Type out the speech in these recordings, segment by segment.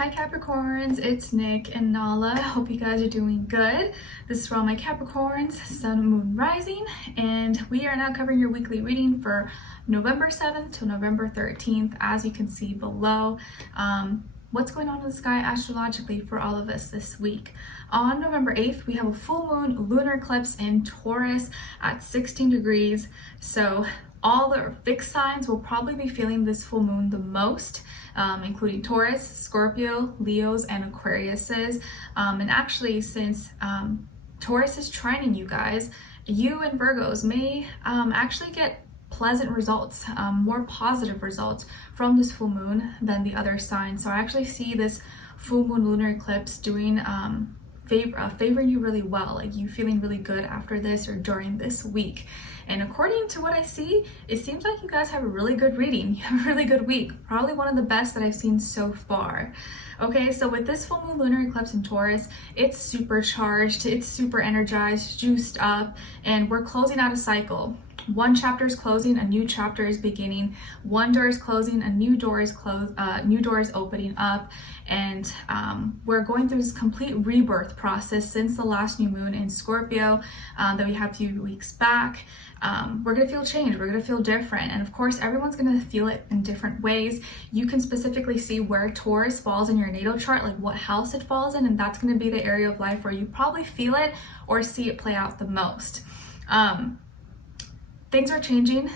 Hi Capricorns, it's Nick and Nala. Hope you guys are doing good. This is for all my Capricorns, Sun, Moon, Rising, and we are now covering your weekly reading for November 7th to November 13th, as you can see below. What's going on in the sky astrologically for all of us this week. On November 8th, we have a full moon lunar eclipse in Taurus at 16 degrees. So all the fixed signs will probably be feeling this full moon the most, including Taurus, Scorpio, Leos, and Aquariuses. And actually, since Taurus is trining you guys, you and Virgos may actually get pleasant results, more positive results from this full moon than the other signs. So I actually see this full moon lunar eclipse doing favoring you really well, like you feeling really good after this or during this week. And according to what I see, it seems like you guys have a really good reading. You have a really good week, probably one of the best that I've seen so far. Okay, so with this full moon lunar eclipse in Taurus, it's supercharged, it's super energized, juiced up, and we're closing out a cycle. One chapter is closing, a new chapter is beginning. One door is closing, a new door is new door is opening up, and we're going through this complete rebirth process since the last new moon in Scorpio that we had a few weeks back. We're gonna feel change, we're gonna feel different, and of course everyone's gonna feel it in different ways. You can specifically see where Taurus falls in your natal chart, like what house it falls in, and that's gonna be the area of life where you probably feel it or see it play out the most. Things are changing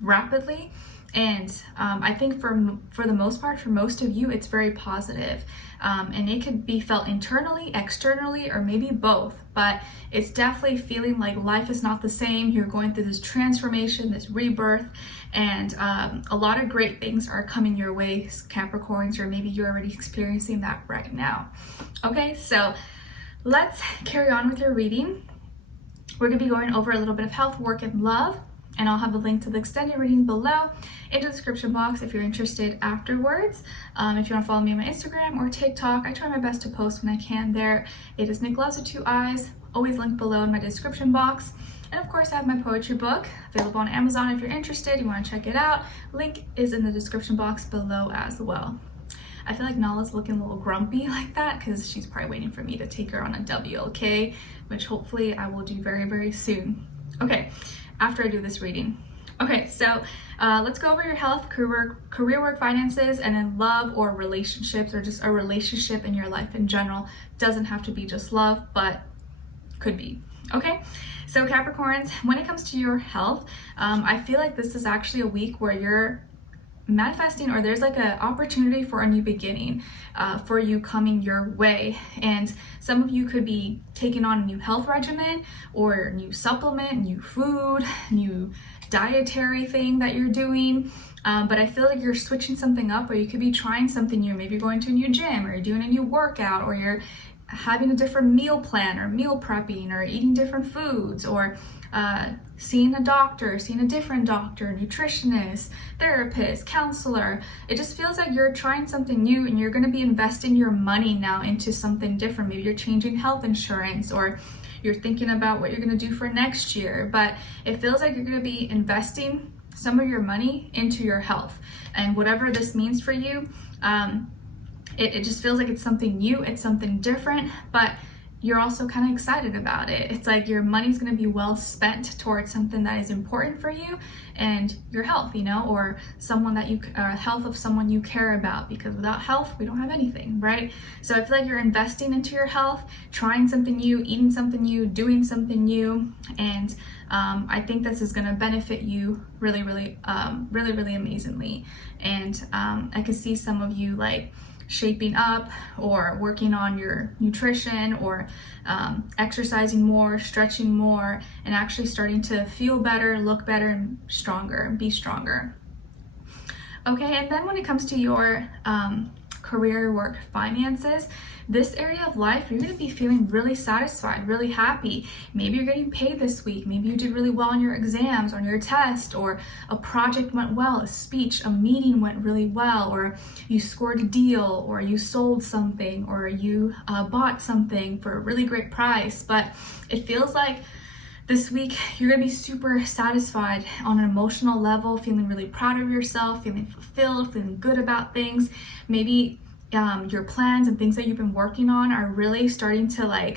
rapidly, and I think for the most part, for most of you, it's very positive. And it could be felt internally, externally, or maybe both, but it's definitely feeling like life is not the same. You're going through this transformation, this rebirth, and a lot of great things are coming your way, Capricorns, or maybe you're already experiencing that right now. Okay, so let's carry on with your reading. We're going to be going over a little bit of health, work, and love, and I'll have a link to the extended reading below in the description box if you're interested afterwards. If you want to follow me on my Instagram or TikTok, I try my best to post when I can there. It is Nicloves with 2 eyes, always linked below in my description box. And of course, I have my poetry book available on Amazon if you're interested, you want to check it out. Link is in the description box below as well. I feel like Nala's looking a little grumpy like that because she's probably waiting for me to take her on a WLK, which hopefully I will do very, very soon. Okay, after I do this reading. Okay, so let's go over your health, career work, finances, and then love or relationships, or just a relationship in your life in general. Doesn't have to be just love, but could be. Okay, so Capricorns, when it comes to your health, I feel like this is actually a week where you're manifesting, or there's like an opportunity for a new beginning for you coming your way. And some of you could be taking on a new health regimen or new supplement, new food, new dietary thing that you're doing. But I feel like you're switching something up, or you could be trying something new. Maybe you're going to a new gym, or you're doing a new workout, or you're having a different meal plan, or meal prepping, or eating different foods, or seeing a doctor, seeing a different doctor, nutritionist, therapist, counselor. It just feels like you're trying something new, and you're going to be investing your money now into something different. Maybe you're changing health insurance, or you're thinking about what you're going to do for next year. But it feels like you're going to be investing some of your money into your health, and whatever this means for you. It just feels like it's something new, it's something different, but you're also kind of excited about it. It's like your money's going to be well spent towards something that is important for you, and your health, you know, or someone that health of someone you care about, because without health, we don't have anything, right? So I feel like you're investing into your health, trying something new, eating something new, doing something new, and I think this is going to benefit you really, really amazingly. And I could see some of you like shaping up, or working on your nutrition, or exercising more, stretching more, and actually starting to feel better, look better, and stronger, and be stronger. Okay, and then when it comes to your career, work, finances, this area of life, you're going to be feeling really satisfied, really happy. Maybe you're getting paid this week. Maybe you did really well on your exams, on your test, or a project went well, a speech, a meeting went really well, or you scored a deal, or you sold something, or you bought something for a really great price. But it feels like this week you're gonna be super satisfied on an emotional level, feeling really proud of yourself, feeling fulfilled, feeling good about things. Maybe your plans and things that you've been working on are really starting to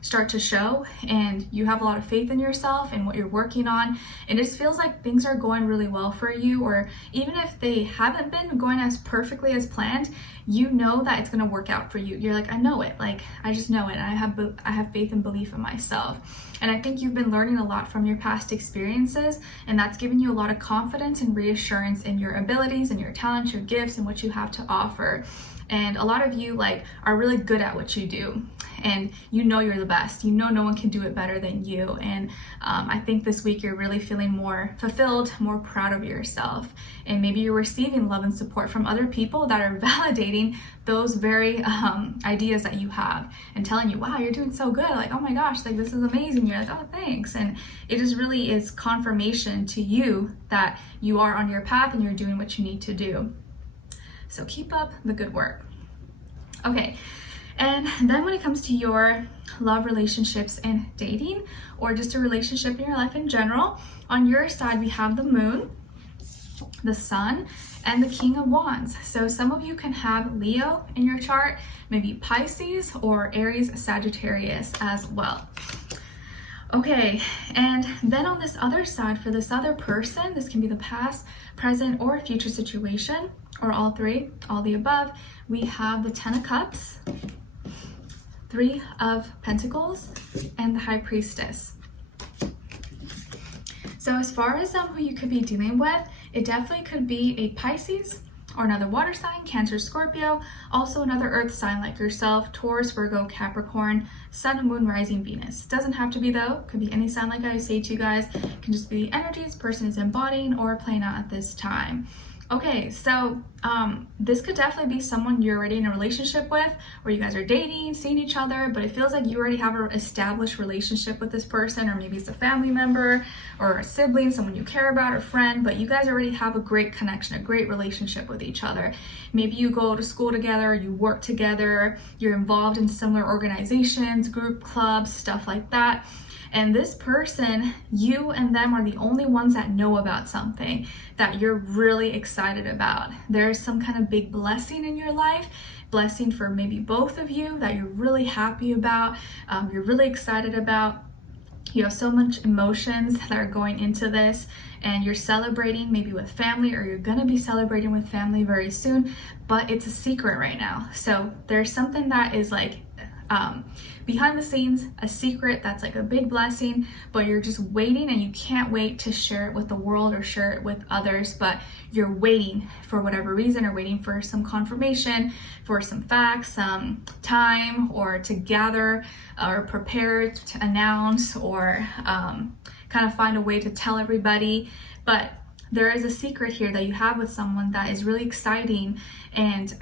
start to show, and you have a lot of faith in yourself and what you're working on, and it just feels like things are going really well for you. Or even if they haven't been going as perfectly as planned, you know that it's going to work out for you. You're like, I know it, like I just know it. I have faith and belief in myself. And I think you've been learning a lot from your past experiences, and that's given you a lot of confidence and reassurance in your abilities and your talents, your gifts, and what you have to offer. And a lot of you are really good at what you do, and you know you're the best. You know no one can do it better than you. And I think this week you're really feeling more fulfilled, more proud of yourself. And maybe you're receiving love and support from other people that are validating those very ideas that you have and telling you, wow, you're doing so good. Like, oh my gosh, like this is amazing. You're like, oh, thanks. And it just really is confirmation to you that you are on your path and you're doing what you need to do. So keep up the good work. Okay, and then when it comes to your love, relationships, and dating, or just a relationship in your life in general, on your side we have the moon, the sun, and the King of Wands. So some of you can have Leo in your chart, maybe Pisces or Aries, Sagittarius as well. Okay, and then on this other side, for this other person, this can be the past, present, or future situation, or all three, all the above, we have the Ten of Cups, Three of Pentacles, and the High Priestess. So as far as who you could be dealing with, it definitely could be a Pisces or another water sign, Cancer, Scorpio, also another earth sign like yourself, Taurus, Virgo, Capricorn, Sun, Moon, Rising, Venus. Doesn't have to be though, could be any sign like I say to you guys. It can just be the energies person is embodying or playing out at this time. Okay, so this could definitely be someone you're already in a relationship with, or you guys are dating, seeing each other, but it feels like you already have an established relationship with this person, or maybe it's a family member or a sibling, someone you care about, or friend, but you guys already have a great connection, a great relationship with each other. Maybe you go to school together, you work together, you're involved in similar organizations, group clubs, stuff like that. And this person, you and them are the only ones that know about something that you're really excited about. There's some kind of big blessing in your life, blessing for maybe both of you that you're really happy about, you're really excited about. You have so much emotions that are going into this, and you're celebrating maybe with family, or you're gonna be celebrating with family very soon, but it's a secret right now. So there's something that is behind the scenes, a secret that's like a big blessing, but you're just waiting, and you can't wait to share it with the world or share it with others, but you're waiting for whatever reason, or waiting for some confirmation, for some facts, some time, or to gather or prepare to announce, or kind of find a way to tell everybody. But there is a secret here that you have with someone that is really exciting, and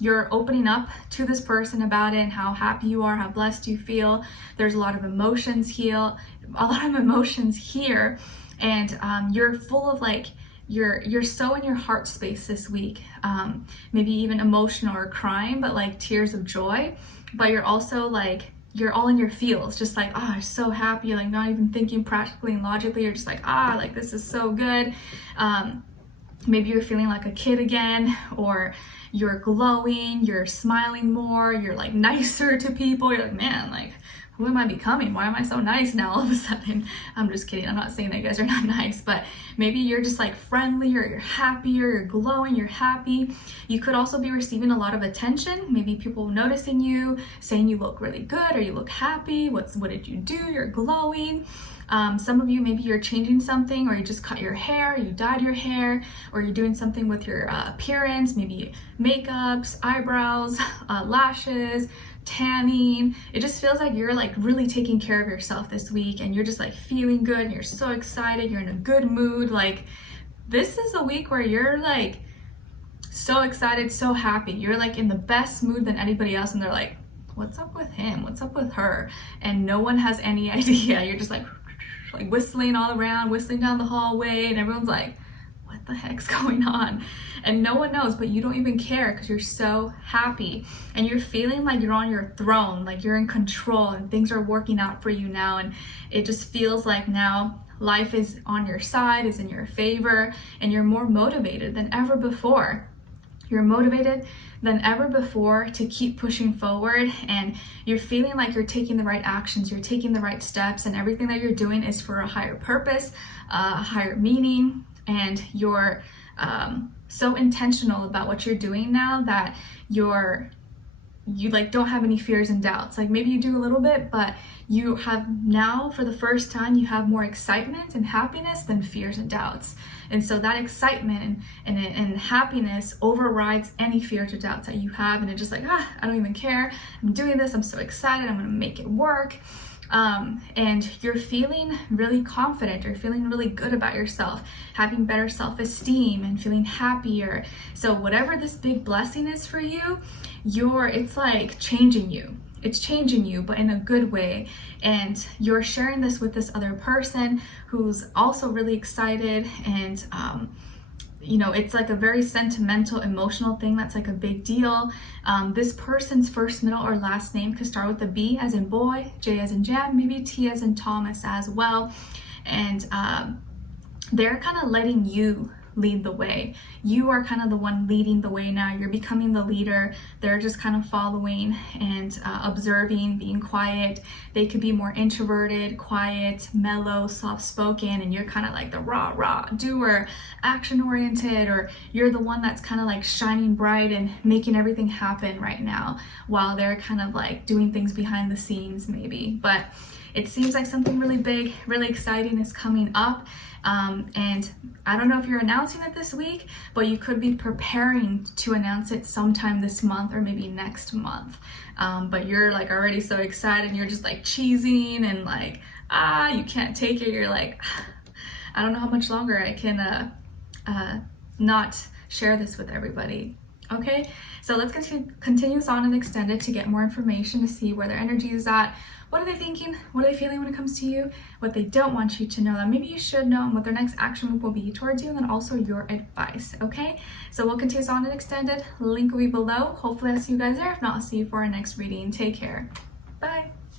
you're opening up to this person about it and how happy you are, how blessed you feel. There's a lot of emotions here, and you're full of you're so in your heart space this week, maybe even emotional or crying, but like tears of joy. But you're also you're all in your feels, just I'm so happy, not even thinking practically and logically. You're just this is so good. Maybe you're feeling like a kid again, or you're glowing, you're smiling more, you're nicer to people. You're man, who am I becoming? Why am I so nice now all of a sudden? I'm just kidding. I'm not saying that you guys are not nice, but maybe you're just friendlier, you're happier, you're glowing, you're happy. You could also be receiving a lot of attention. Maybe people noticing you, saying you look really good, or you look happy. What did you do? You're glowing. Some of you, maybe you're changing something, or you just cut your hair, you dyed your hair, or you're doing something with your appearance, maybe makeups, eyebrows, lashes, tanning. It just feels like you're really taking care of yourself this week, and you're just feeling good, and you're so excited, you're in a good mood. This is a week where you're so excited, so happy. You're in the best mood than anybody else, and they're what's up with him? What's up with her? And no one has any idea. You're just whistling all around, whistling down the hallway, and everyone's what the heck's going on? And no one knows, but you don't even care because you're so happy, and you're feeling you're on your throne, you're in control, and things are working out for you now. And it just feels now life is on your side, is in your favor, and you're more motivated than ever before. You're motivated than ever before to keep pushing forward, and you're feeling like you're taking the right actions, you're taking the right steps, and everything that you're doing is for a higher purpose, a higher meaning, and you're so intentional about what you're doing now that you like don't have any fears and doubts. Like maybe you do a little bit, but you have now, for the first time, you have more excitement and happiness than fears and doubts. And so that excitement and happiness overrides any fears or doubts that you have, and it's just like, I don't even care, I'm doing this, I'm so excited, I'm gonna make it work. And you're feeling really confident, you're feeling really good about yourself, having better self-esteem and feeling happier. So whatever this big blessing is for you, it's like changing you. It's changing you, but in a good way. And you're sharing this with this other person who's also really excited, and it's like a very sentimental, emotional thing that's like a big deal. This person's first, middle, or last name could start with a B as in boy, J as in jam, maybe T as in Thomas as well. And they're kind of letting you lead the way. You are kind of the one leading the way now. You're becoming the leader. They're just kind of following and observing, being quiet. They could be more introverted, quiet, mellow, soft-spoken, and you're kind of like the rah doer, action-oriented, or you're the one that's kind of like shining bright and making everything happen right now, while they're kind of like doing things behind the scenes maybe. But it seems like something really big, really exciting is coming up. And I don't know if you're announcing it this week, but you could be preparing to announce it sometime this month or maybe next month. But you're like already so excited, and you're just like cheesing and like, you can't take it. You're like, I don't know how much longer I can not share this with everybody. Okay, so let's continue this on and extend it to get more information, to see where their energy is at. What are they thinking? What are they feeling when it comes to you? What they don't want you to know that maybe you should know, and what their next action move will be towards you, and then also your advice, okay? So we'll continue this on and extend it. Link will be below. Hopefully I'll see you guys there. If not, I'll see you for our next reading. Take care. Bye.